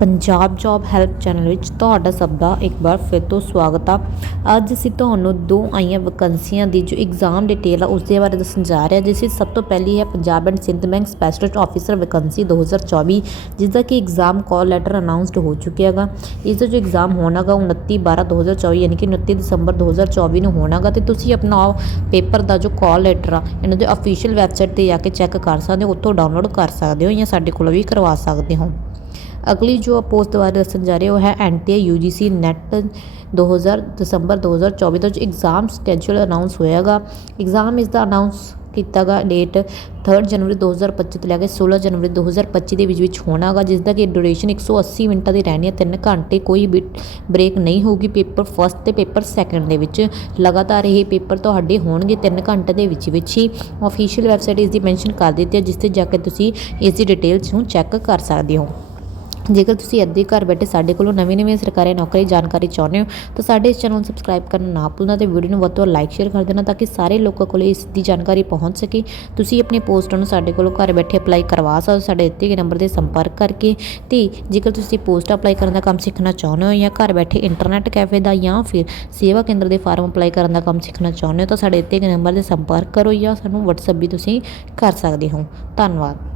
Punjab job help channel ਵਿੱਚ ਤੁਹਾਡਾ ਸਭ ਦਾ ਇੱਕ ਵਾਰ ਫਿਰ ਤੋਂ ਸਵਾਗਤ ਆ। ਅੱਜ ਅਸੀਂ ਤੁਹਾਨੂੰ ਦੋ ਆਈਆਂ ਵੈਕੈਂਸੀਆਂ ਦੀ ਜੋ ਐਗਜ਼ਾਮ ਡਿਟੇਲ ਆ ਉਸ ਦੇ ਬਾਰੇ ਦੱਸਣ ਜਾ ਰਹੇ ਹਾਂ, ਜਿਸ ਵਿੱਚ ਸਭ ਤੋਂ ਪਹਿਲੀ ਹੈ Punjab and Sind bank specialist officer vacancy 2024 ਜਿਸ ਦਾ ਕਿ ਐਗਜ਼ਾਮ ਕਾਲ ਲੈਟਰ ਅਨਾਉਂਸਡ ਹੋ ਚੁੱਕਿਆ ਹੈਗਾ। ਇਸ ਦਾ ਜੋ ਐਗਜ਼ਾਮ ਹੋਣਾਗਾ 29 12 2024 ਯਾਨੀ ਕਿ 29 ਦਸੰਬਰ 2024 ਨੂੰ ਹੋਣਾਗਾ। ਤੇ ਤੁਸੀਂ ਆਪਣਾ ਪੇਪਰ ਦਾ ਜੋ ਕਾਲ ਲੈਟਰ ਆ, ਇਹਨਾਂ ਦੇ ਅਫੀਸ਼ੀਅਲ ਵੈਬਸਾਈਟ ਤੇ ਜਾ ਕੇ ਚੈੱਕ ਕਰ ਸਕਦੇ ਹੋ, ਉੱਥੋਂ ਡਾਊਨਲੋਡ ਕਰ ਸਕਦੇ ਹੋ ਜਾਂ ਸਾਡੇ ਕੋਲੋਂ ਵੀ ਕਰਵਾ ਸਕਦੇ ਹੋ। ਅਗਲੀ ਜੋ ਪੋਸਟ ਬਾਰੇ ਦੱਸਣ ਜਾ ਰਹੇ ਉਹ ਹੈ ਐਨਟੀਏ ਯੂਜੀਸੀ ਨੈਟ 2000 ਦਸੰਬਰ 2024 ਤੋਂ ਜੋ ਐਗਜ਼ਾਮ ਸਕੇਜੂਲ ਅਨਾਉਂਸ ਹੋਇਆਗਾ। ਐਗਜ਼ਾਮ ਇਸ ਦਾ ਅਨਾਉਂਸ ਕੀਤਾਗਾ ਡੇਟ 3 ਜਨਵਰੀ 2025 ਤੋਂ ਲੈ ਕੇ 16 ਜਨਵਰੀ 2025 ਦੇ ਵਿੱਚ ਵਿੱਚ ਹੋਣਾਗਾ, ਜਿਸ ਦਾ ਕਿ ਡਿਊਰੇਸ਼ਨ 180 ਮਿੰਟਾਂ ਦੀ ਰਹਿਣੀ ਹੈ। 3 ਘੰਟੇ ਕੋਈ ਵੀ ਬ੍ਰੇਕ ਨਹੀਂ ਹੋਊਗੀ। ਪੇਪਰ ਫਸਟ ਤੇ ਪੇਪਰ ਸੈਕੰਡ ਦੇ ਵਿੱਚ ਲਗਾਤਾਰ ਇਹ ਪੇਪਰ ਤੁਹਾਡੇ ਹੋਣਗੇ 3 ਘੰਟੇ ਦੇ ਵਿੱਚ ਵਿੱਚ ਹੀ। ਅਫੀਸ਼ੀਅਲ ਵੈਬਸਾਈਟ ਇਸ ਦੀ ਮੈਂਸ਼ਨ ਕਰ ਦਿੱਤੀ ਹੈ, ਜਿਸ ਤੇ ਜਾ ਕੇ ਤੁਸੀਂ ਇਸ ਦੀ ਡਿਟੇਲਸ ਨੂੰ ਚੈੱਕ ਕਰ ਸਕਦੇ ਹੋ। ਜੇਕਰ ਤੁਸੀਂ ਇੱਦਾਂ ਘਰ ਬੈਠੇ ਸਾਡੇ ਕੋਲੋਂ ਨਵੀਂ ਨਵੀਂ ਸਰਕਾਰੀ ਨੌਕਰੀ ਜਾਣਕਾਰੀ ਚਾਹੁੰਦੇ ਹੋ, ਤਾਂ ਸਾਡੇ ਇਸ ਚੈਨਲ ਨੂੰ ਸਬਸਕ੍ਰਾਈਬ ਕਰਨਾ ਨਾ ਭੁੱਲਣਾ ਤੇ ਵੀਡੀਓ ਨੂੰ ਵੱਧ ਤੋਂ ਵੱਧ ਲਾਈਕ ਸ਼ੇਅਰ ਕਰ ਦੇਣਾ ਤਾਂ ਕਿ ਸਾਰੇ ਲੋਕਾਂ ਕੋਲ ਇਸ ਦੀ ਜਾਣਕਾਰੀ ਪਹੁੰਚ ਸਕੇ। ਤੁਸੀਂ ਆਪਣੇ ਪੋਸਟਾਂ ਨੂੰ ਸਾਡੇ ਕੋਲੋਂ ਘਰ ਬੈਠੇ ਅਪਲਾਈ ਕਰਵਾ ਸਕਦੇ ਸਾਡੇ ਦਿੱਤੇ ਗਏ ਨੰਬਰ ਤੇ ਸੰਪਰਕ ਕਰਕੇ। ਤੇ ਜੇਕਰ ਤੁਸੀਂ ਪੋਸਟ ਅਪਲਾਈ ਕਰਨ ਦਾ ਕੰਮ ਸਿੱਖਣਾ ਚਾਹੁੰਦੇ ਹੋ ਜਾਂ ਘਰ ਬੈਠੇ ਇੰਟਰਨੈਟ ਕੈਫੇ ਦਾ ਜਾਂ ਫਿਰ ਸੇਵਾ ਕੇਂਦਰ ਦੇ ਫਾਰਮ ਅਪਲਾਈ ਕਰਨ ਦਾ ਕੰਮ ਸਿੱਖਣਾ ਚਾਹੁੰਦੇ ਹੋ, ਤਾਂ ਸਾਡੇ ਦਿੱਤੇ ਗਏ ਨੰਬਰ ਤੇ ਸੰਪਰਕ ਕਰੋ ਜਾਂ ਸਾਨੂੰ WhatsApp ਵੀ ਤੁਸੀਂ ਕਰ ਸਕਦੇ ਹੋ। ਧੰਨਵਾਦ।